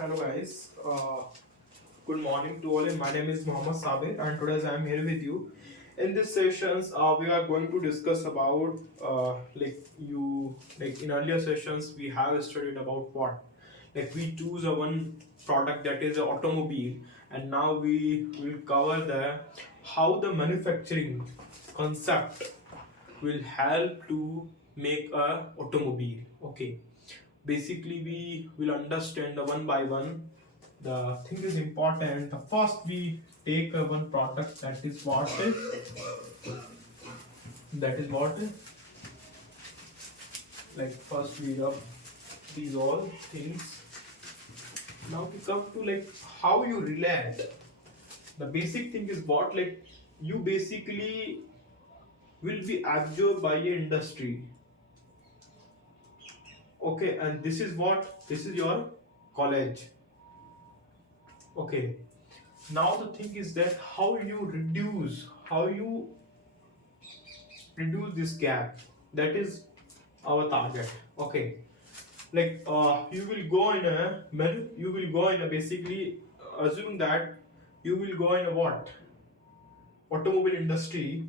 Hello guys, good morning to all. And my name is Mohammed Sabir, and today I am here with you. In this sessions, we are going to discuss about in earlier sessions we have studied about what we choose a one product that is an automobile, and now we will cover the how the manufacturing concept will help to make a automobile. Okay, basically we will understand the one by one. The thing is important. The first we take one product, that is what like first we rub these all things. Now we come to how you relate. The basic thing is what you basically will be absorbed by a industry. Okay, and this is your college. Okay, now the thing is that how you reduce this gap. That is our target. Okay, you will go in a basically, assuming that you will go in a what automobile industry.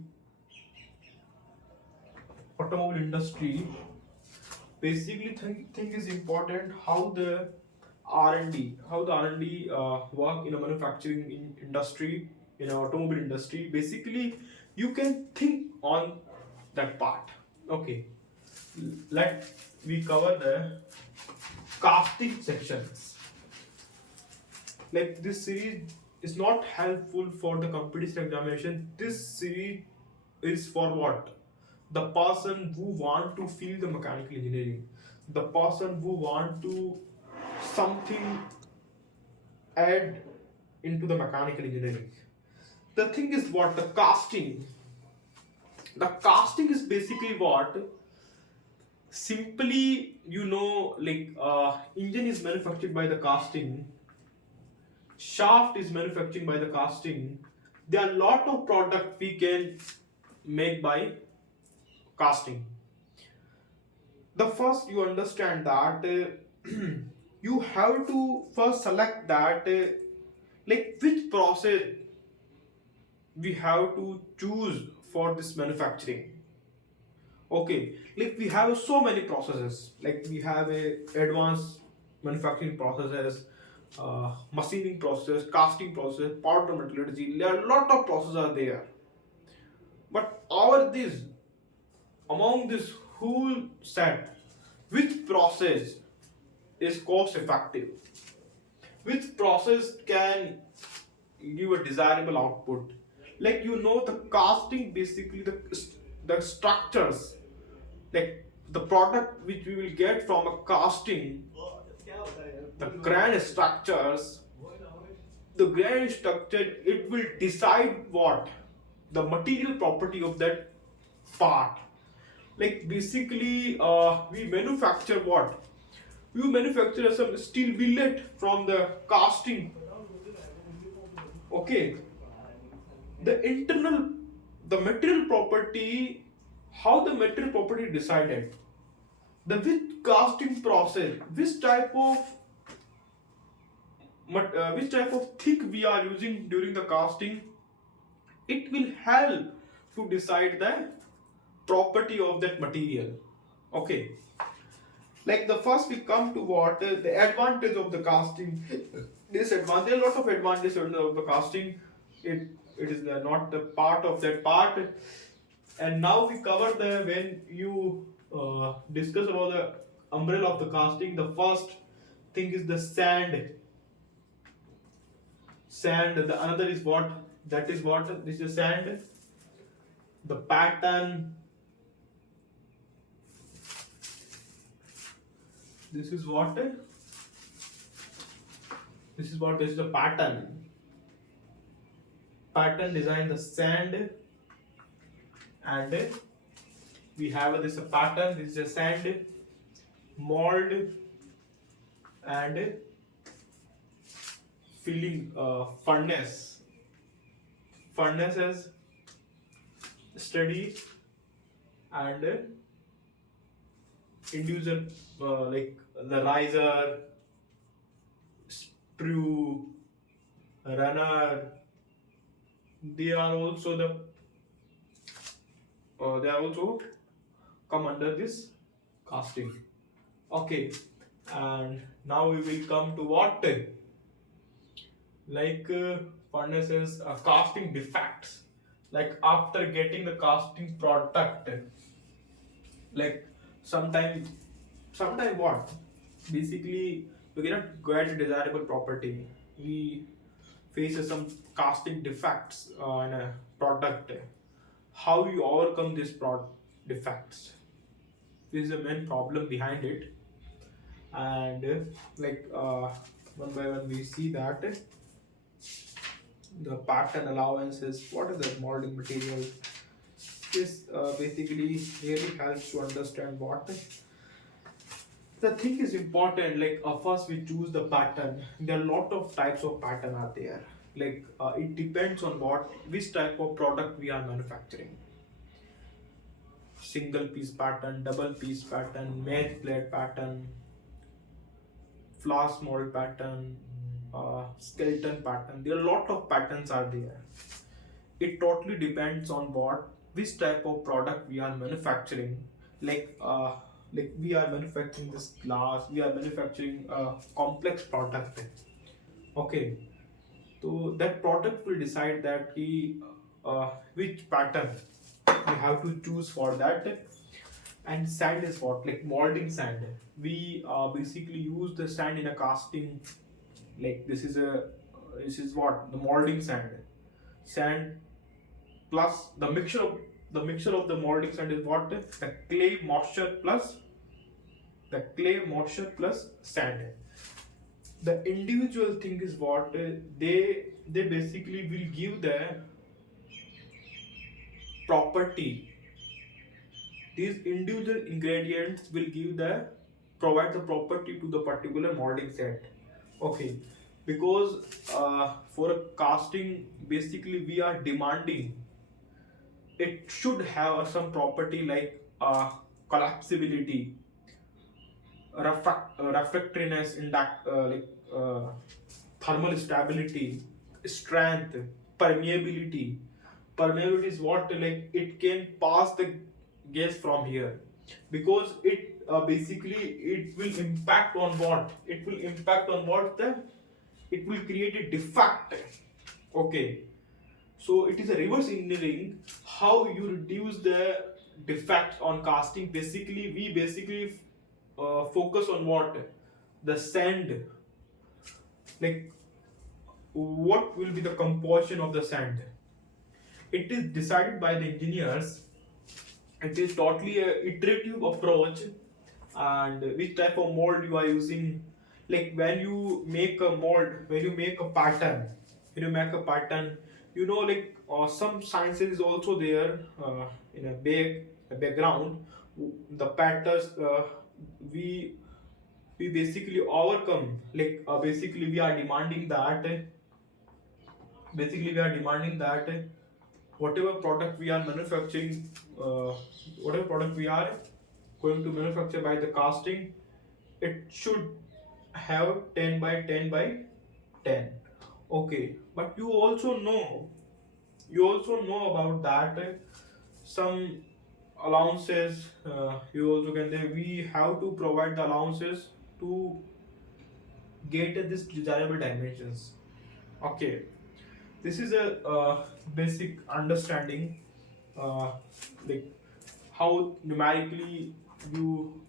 Basically thing is important how the R&D work in a manufacturing industry, in an automobile industry. Basically you can think on that part. Okay, let we cover the casting sections. Like this series is not helpful for the competition examination. This series is for what? The person who want to feel the mechanical engineering, the person who want to something add into the mechanical engineering. The thing is what the casting is basically what, simply engine is manufactured by the casting, shaft is manufactured by the casting. There are a lot of product we can make by casting. The first you understand that you have to first select that which process we have to choose for this manufacturing. Okay, we have so many processes. We have a advanced manufacturing processes, machining process, casting process, powder metallurgy. There are a lot of processes are there, but among this whole set, which process is cost effective, which process can give a desirable output. The casting, basically the structures, the product which we will get from a casting, the grand structure, it will decide what the material property of that part. Basically we manufacture what, we manufacture some steel billet from the casting. Okay, the internal, the material property, how the material property decided, the which casting process, which type of thick we are using during the casting, it will help to decide the property of that material. Okay, the first we come to what, the advantage of the casting, disadvantage. A lot of advantages of the casting. It is not the part of that part. And now we cover the, when you discuss about the umbrella of the casting, the first thing is the sand. The another is what, that is what, this is sand. The pattern, this is the pattern design, the sand. And we have this pattern, this is a sand, mold, and filling, furnace as study, and inducer, the riser, true, runner, they are also they are also come under this casting. Okay, and now we will come to what like furnaces casting defects. Like after getting the casting product, like sometime sometime what basically we cannot get a desirable property. We face some casting defects in a product. How you overcome these defects? This is the main problem behind it, and like one by one we see that the pattern allowances. What is the molding material? This basically really helps to understand what the thing is important. Like first we choose the pattern. There are a lot of types of pattern are there. Like it depends on what which type of product we are manufacturing. Single piece pattern, double piece pattern, matte plate pattern, flash mold pattern, skeleton pattern. There are a lot of patterns are there. It totally depends on what which type of product we are manufacturing. Like we are manufacturing this glass, we are manufacturing a complex product. Okay, so that product will decide that which pattern we have to choose for that. And sand is what, like molding sand. We basically use the sand in a casting. Like this is what the molding sand plus the mixture of the molding sand is what, the clay moisture plus sand. The individual thing is what, they basically will give the property. These individual ingredients will provide the property to the particular molding set. Okay, because for a casting basically we are demanding it should have some property like collapsibility, refractoriness, thermal stability, strength, permeability. Permeability is what, like it can pass the gas from here, because it basically it will impact on what? It will impact on what the it will create a defect. Okay, so it is a reverse engineering how you reduce the defects on casting. Basically, we basically focus on what, the sand, like what will be the composition of the sand. It is decided by the engineers. It is totally a iterative approach, and which type of mold you are using. Like when you make a mold, when you make a pattern, like some sciences is also there in a background. The patterns we we basically overcome. Like basically we are demanding that whatever product we are manufacturing, whatever product we are going to manufacture by the casting, it should have 10 by 10 by 10. Okay, but you also know about that some allowances. You also can say we have to provide the allowances to get this desirable dimensions. Okay, this is a basic understanding, uh, like how numerically you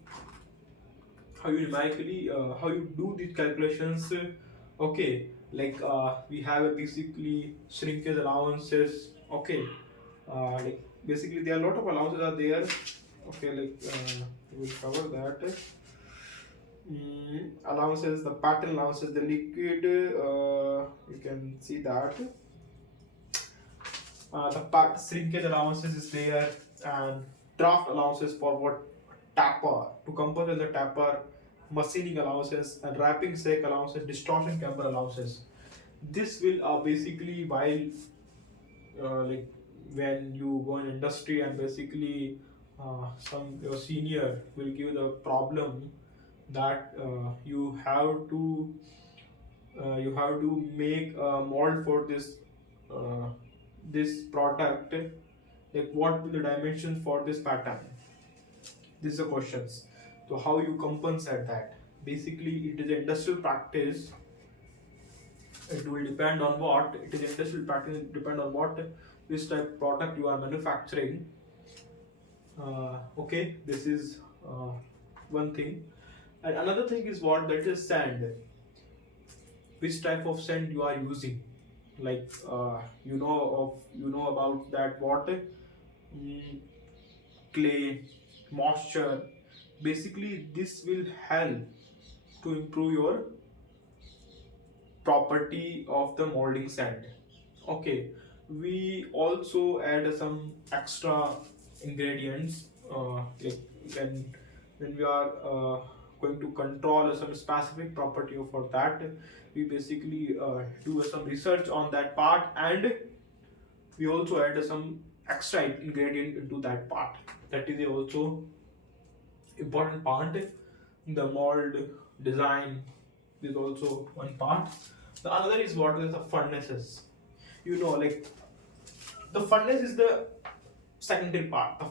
how you do these calculations. Okay, like we have a basically shrinkage allowances. Okay, like basically there are a lot of allowances are there. Okay, like we will cover that. Allowances, the pattern allowances, the liquid, you can see that the part shrinkage allowances is there, and draft allowances for what, tapper to compose the tapper, machining allowances, and wrapping sake allowances, distortion camber allowances. This will basically while like when you go in industry and basically some your senior will give the problem that you have to you have to make a mold for uh, this product. Like what will the dimensions for this pattern? These are questions. So how you compensate that? Basically, it is industrial practice. It will depend on what it is. Industrial practice depend on what which type of product you are manufacturing. Okay, this is one thing, and another thing is what that is sand. Which type of sand you are using? Like you know about that what clay, moisture. Basically, this will help to improve your property of the molding sand. Okay, we also add some extra ingredients like when when we are going to control some specific property for that. We basically do some research on that part, and we also add some extra ingredient into that part. That is also important part. The mold design is also one part. The other is what is the furnaces. Like the furnace is the secondary part. The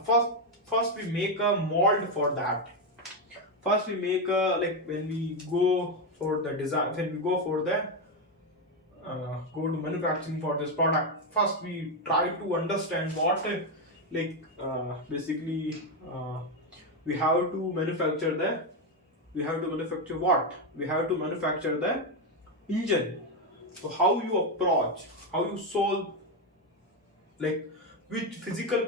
first we make a mold for that. First we make a, like when we go for the design, when we go for the go to manufacturing for this product. First we try to understand what basically we have to manufacture the we have to manufacture what? We have to manufacture the engine. So how you approach, how you solve, like which physical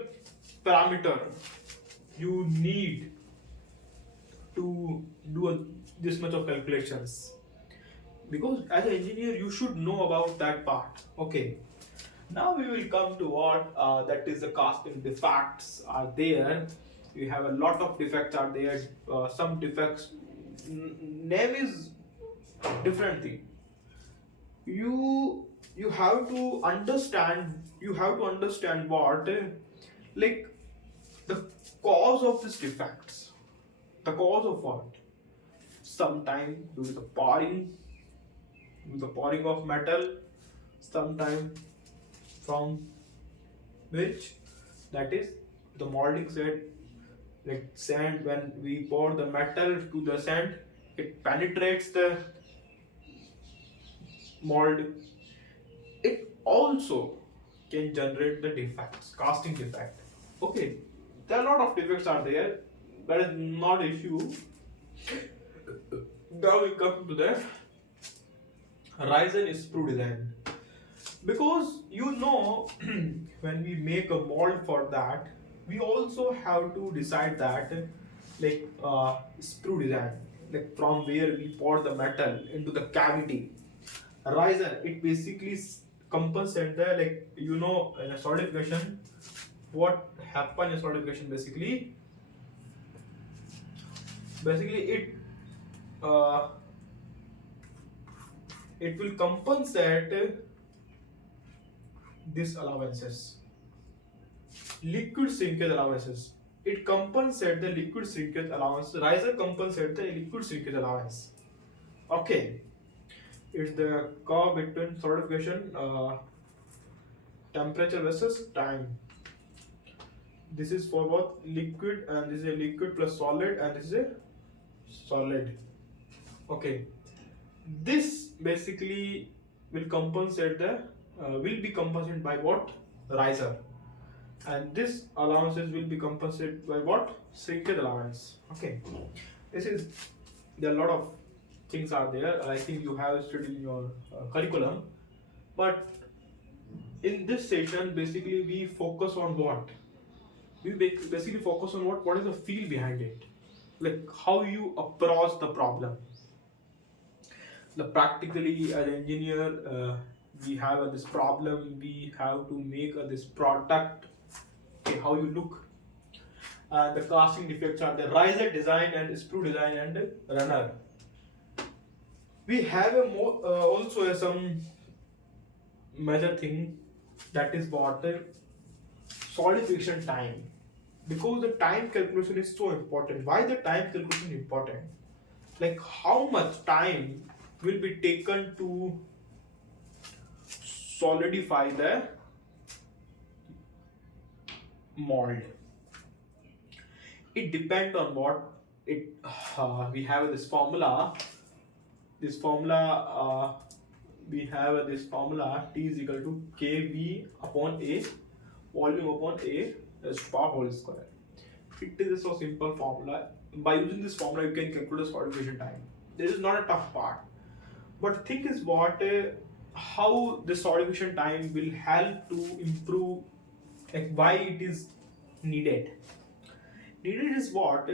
parameter you need to do this much of calculations. Because as an engineer you should know about that part. Okay. Now we will come to what that is the casting defects are there. We have a lot of defects are there. Some defects name is different thing. You have to understand. You have to understand what like the cause of these defects. The cause of what? Sometime due to the pouring of metal. Sometime from which that is the molding sand. Like sand, when we pour the metal to the sand, it penetrates the mold. It also can generate the defects, casting defect. Okay, there are a lot of defects are there. That is not issue. Now we come to the rise and sprue design. Because when we make a mold for that, we also have to decide that sprue design, like from where we pour the metal into the cavity. Riser, it basically compensates the in a solidification. What happens in solidification basically uh, it will compensate these allowances, liquid shrinkage allowances. It compensates the liquid shrinkage allowance. Riser compensates the liquid shrinkage allowance. Okay, it's the curve between solidification temperature versus time. This is for both liquid, and this is a liquid plus solid, and this is a solid. Okay, this basically will compensate the will be compensated by what? Riser. And this allowances will be compensated by what? Shrinkage allowance. Okay, this is there are a lot of things are there. I think you have studied in your curriculum, but in this session basically we focus on what? We basically focus on what is the feel behind it, like how you approach the problem. The practically as an engineer we have this problem, we have to make this product. Okay, how you look. The casting defects are the riser design and sprue design and runner. We have a more also some major thing, that is what solidification time. Because the time calculation is so important. Why the time calculation important? Like how much time will be taken to solidify the mold. It depends on what it we have this formula. This formula we have this formula T is equal to kV upon A, volume upon A is power whole square. It is a so simple formula. By using this formula, you can calculate the solidifying time. This is not a tough part. But think is what how the solidifying time will help to improve, like why it is needed. Needed is what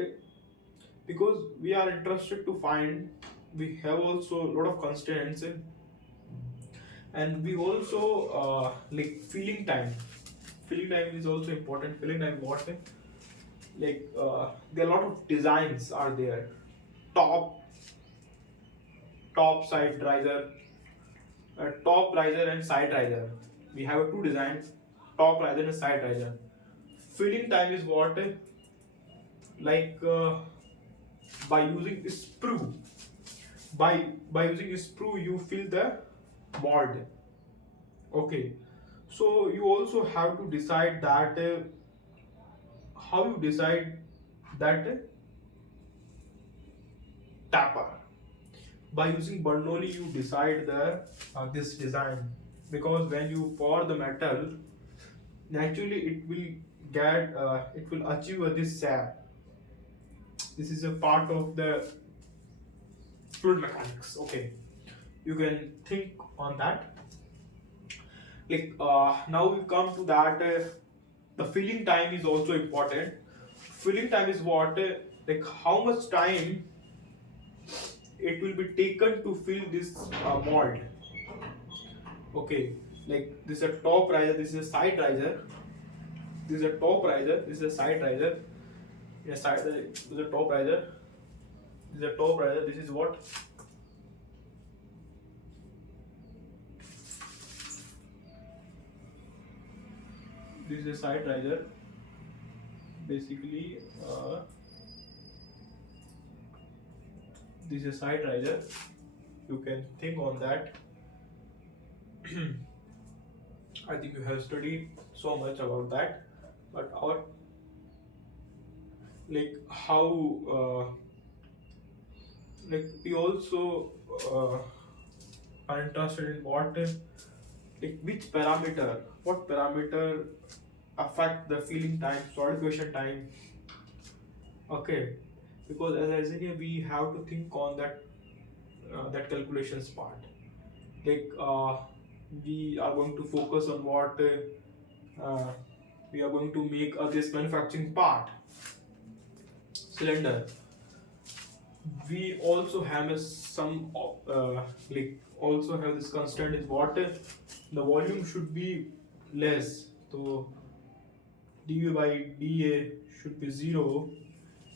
because we are interested to find, we have also a lot of constraints, and we also like filling time. Filling time is also important. Filling time what like there are a lot of designs are there. Top side riser, top riser and side riser. We have two designs, top riser and side riser. Filling time is what like by using sprue. By using sprue you fill the mold. Okay, so you also have to decide that how you decide that tapper. By using Bernoulli you decide the this design, because when you pour the metal, naturally it will get it will achieve this sap. This is a part of the fluid mechanics. Okay, you can think on that. Like now we come to that the filling time is also important. Filling time is what like how much time it will be taken to fill this mold. Okay, like this is a top riser, this is a side riser, this is a top riser, this is a side riser, this is a top riser, this is a top riser, this is what? This is a side riser. Basically, this is a side riser. You can think on that. I think you have studied so much about that, but our like how like we also are interested in what like which parameter, what parameter affect the filling time, solidfication time. Okay, because as engineer we have to think on that that calculations part. Like we are going to focus on what we are going to make this manufacturing part cylinder. We also have some like also have this constant is what the volume should be less, so dV by dA should be 0.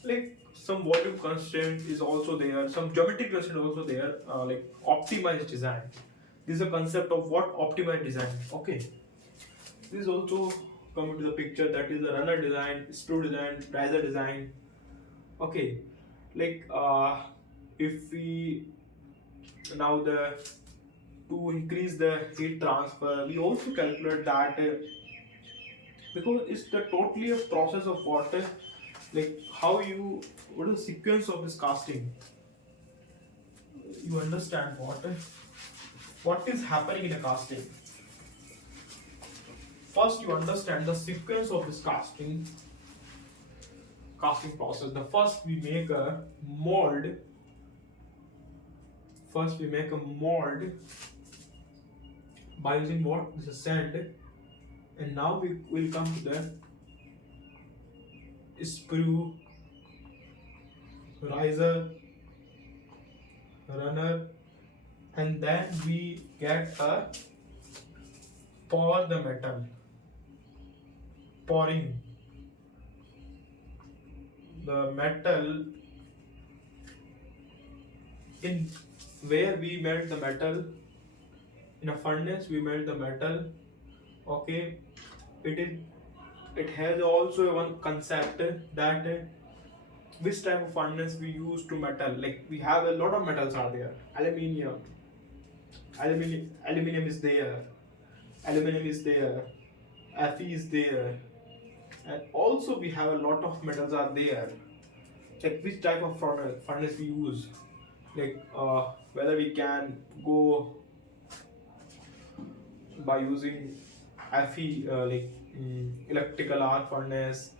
Like some volume constant is also there, some geometric constant also there, like optimized design. This is a concept of what optimized design. Okay, this is also come into the picture, that is the runner design, sprue design, riser design. Okay, like if we now the to increase the heat transfer, we also calculate that because it's the totally a process of water, like how you, what is the sequence of this casting. You understand what is happening in a casting. First you understand the sequence of this casting process. The first we make a mold. First we make a mold by using what? This is sand. And now we will come to the sprue, riser, runner, and then we get a pour the metal, pouring the metal in where we melt the metal in a furnace. We melt the metal. Okay, it has also one concept that which type of furnace we use to metal. Like we have a lot of metals are there. Aluminium is there. Aluminum is there. Fe is there. And also we have a lot of metals are there. Like which type of furnace we use. Like whether we can go by using Fe electrical arc furnace,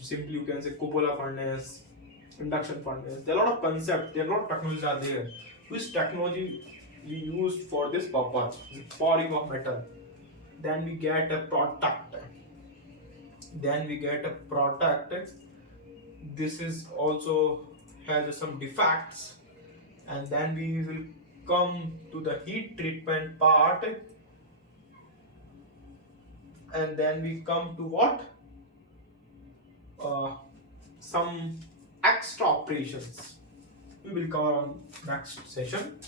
simply you can say cupola furnace, induction furnace. There are a lot of concepts, there are a lot of technologies are there. Which technology we used for this purpose, the pouring of metal. Then we get a product. This is also has some defects, and then we will come to the heat treatment part, and then we come to what? Some extra operations we will cover on next session.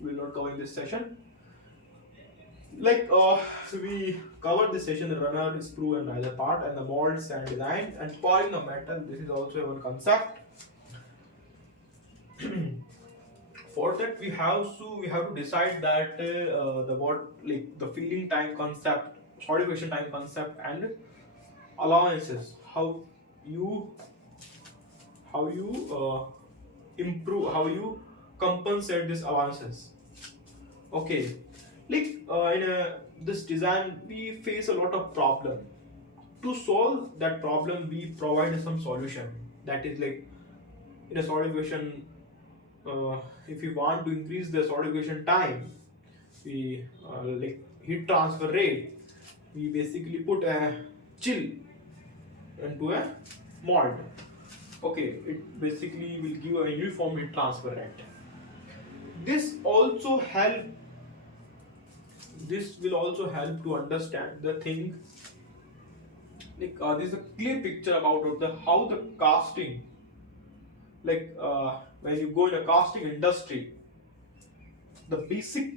We will not cover in this session. Like we covered this session, the runner, screw and riser part, and the molds and design, and pouring the metal. This is also one concept. For that we have to decide that the filling time concept, solidification time concept, and allowances. How you improve, how you compensate these allowances. Okay, like this design we face a lot of problem. To solve that problem, we provide some solution. That is like in a solidification. If we want to increase the solidification time, we like heat transfer rate. We basically put a chill into a mold. Okay, it basically will give a uniform heat transfer rate. This also help. This will also help to understand the thing. Like this is a clear picture about the how the casting. Like when you go in a casting industry, the basic.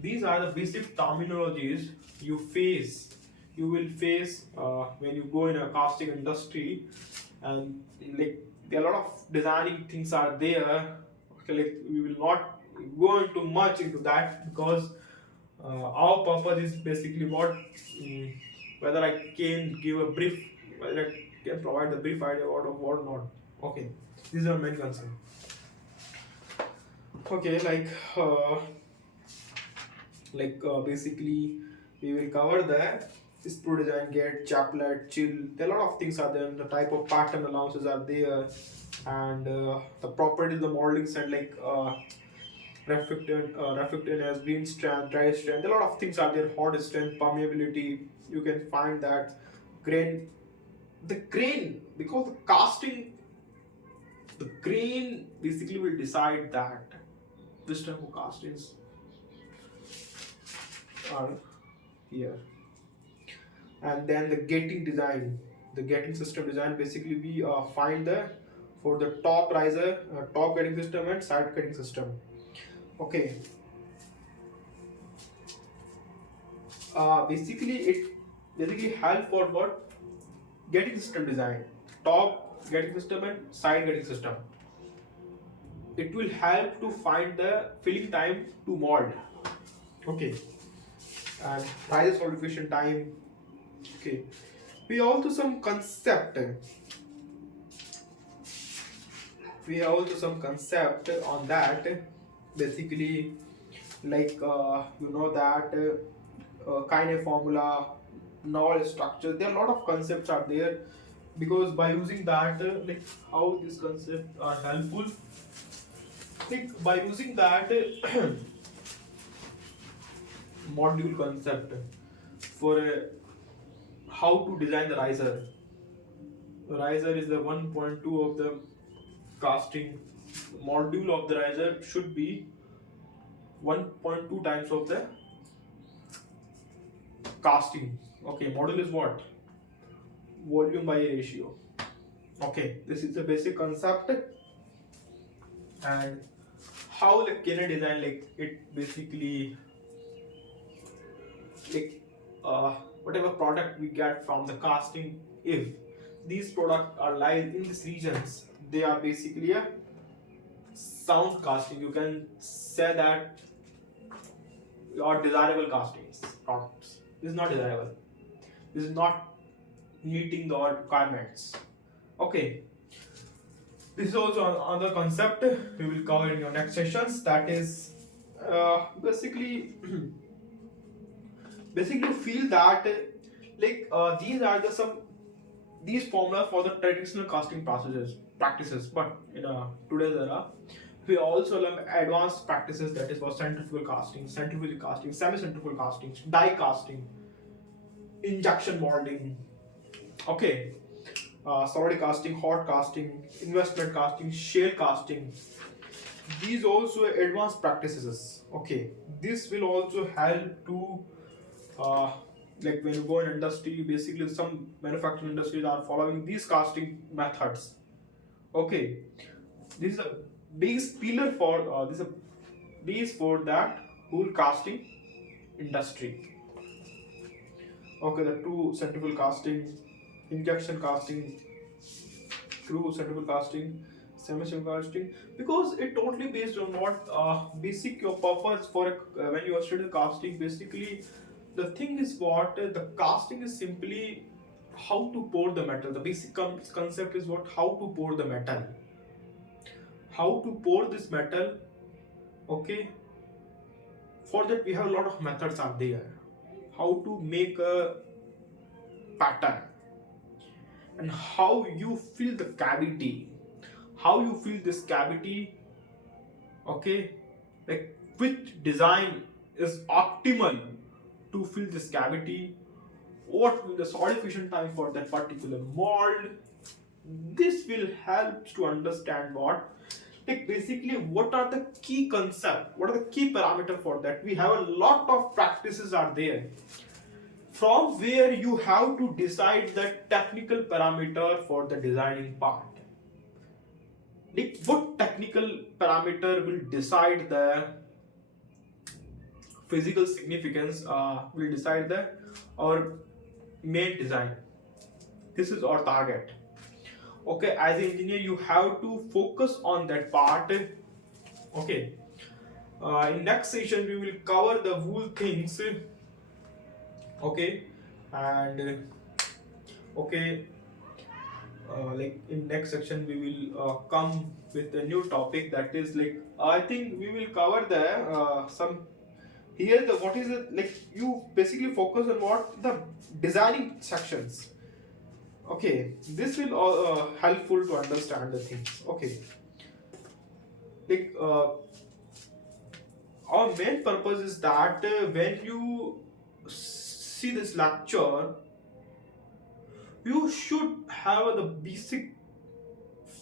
These are the basic terminologies you will face when you go in a casting industry, and like there are a lot of designing things are there. Okay, like we will not go into much into that because our purpose is basically what whether I can give a brief, whether I can provide the brief idea about of what not. Okay, these are main concerns. Okay, basically we will cover that screw design, gate, chaplet, chill. There are a lot of things are there. The type of pattern allowances are there, and the properties, the moldings, and like reflectant as green strength, dry strength. A lot of things are there. Hot strength, permeability. You can find that grain because the casting, the grain basically will decide that this type of castings are here. And then the gating design, the gating system design, basically we find the for the top riser, top gating system and side gating system. Okay, basically it help for what? Gating system design, top gating system and side gating system. It will help to find the filling time to mold. Okay, and riser solidification time. Okay, we also some concept. We have also some concept on that. Basically, like you know that kind formula, knowledge structure. There are a lot of concepts are there because by using that, like how these concepts are helpful. Like by using that module concept for how to design the riser. The riser is the 1.2 of the casting. Module of the riser should be 1.2 times of the casting. Okay, module is what? Volume by ratio. Okay, this is the basic concept. And how the Kenner design, like it basically like whatever product we get from the casting, if these products are live in these regions, they are basically a sound casting. You can say that or desirable castings products. This is not desirable. This is not meeting the requirements. Okay. This is also another concept we will cover in your next sessions. That is basically basically feel that these are the some these formulas for the traditional casting practices. But in today's era, we also learn advanced practices, that is for centrifugal casting, semi-centrifugal casting, die casting, injection molding. Okay, solid casting, hot casting, investment casting, shale casting. These also advanced practices. Okay, this will also help to uh, like when you go in industry, basically some manufacturing industries are following these casting methods. Okay, this is a base pillar for this is a base for that whole casting industry. Okay, the two centrifugal casting, injection casting, true centrifugal casting, semi-centrifugal casting, because it totally based on what basic your purpose for when you are studying casting. Basically, the thing is what the casting is simply how to pour the metal. The basic concept is what how to pour the metal, how to pour this metal. Okay, for that we have a lot of methods are there. How to make a pattern, and how you fill the cavity, how you fill this cavity. Okay, like which design is optimal to fill this cavity, what will the solidification time for that particular mold. This will help to understand what like basically what are the key concept, what are the key parameter for that. We have a lot of practices are there, from where you have to decide the technical parameter for the designing part. Like what technical parameter will decide the physical significance, will decide the our main design. This is our target. Okay, as an engineer you have to focus on that part. Okay, in next session we will cover the whole things. Okay, and okay, like in next section we will come with a new topic, that is like I think we will cover the some here the what is it like you basically focus on what the designing sections. Okay, this will helpful to understand the things. Okay, like our main purpose is that when you see this lecture, you should have the basic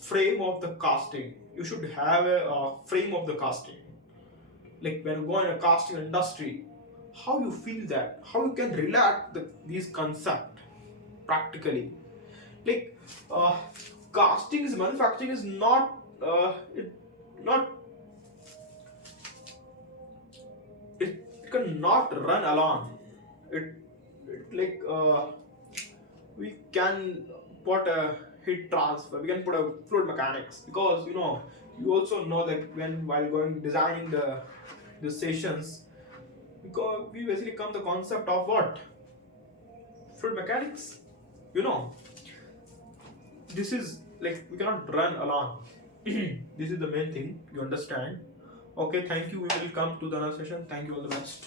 frame of the casting. You should have a frame of the casting. Like when you go in a casting industry, how you feel that, how you can relate these concept practically. Like casting is manufacturing is not not it cannot run alone. It like we can put a heat transfer, we can put a fluid mechanics, because you also know that when while going designing the sessions, because we basically come the concept of what fluid mechanics. This is like we cannot run along. This is the main thing you understand. Okay, thank you. We will come to the next session. Thank you, all the best.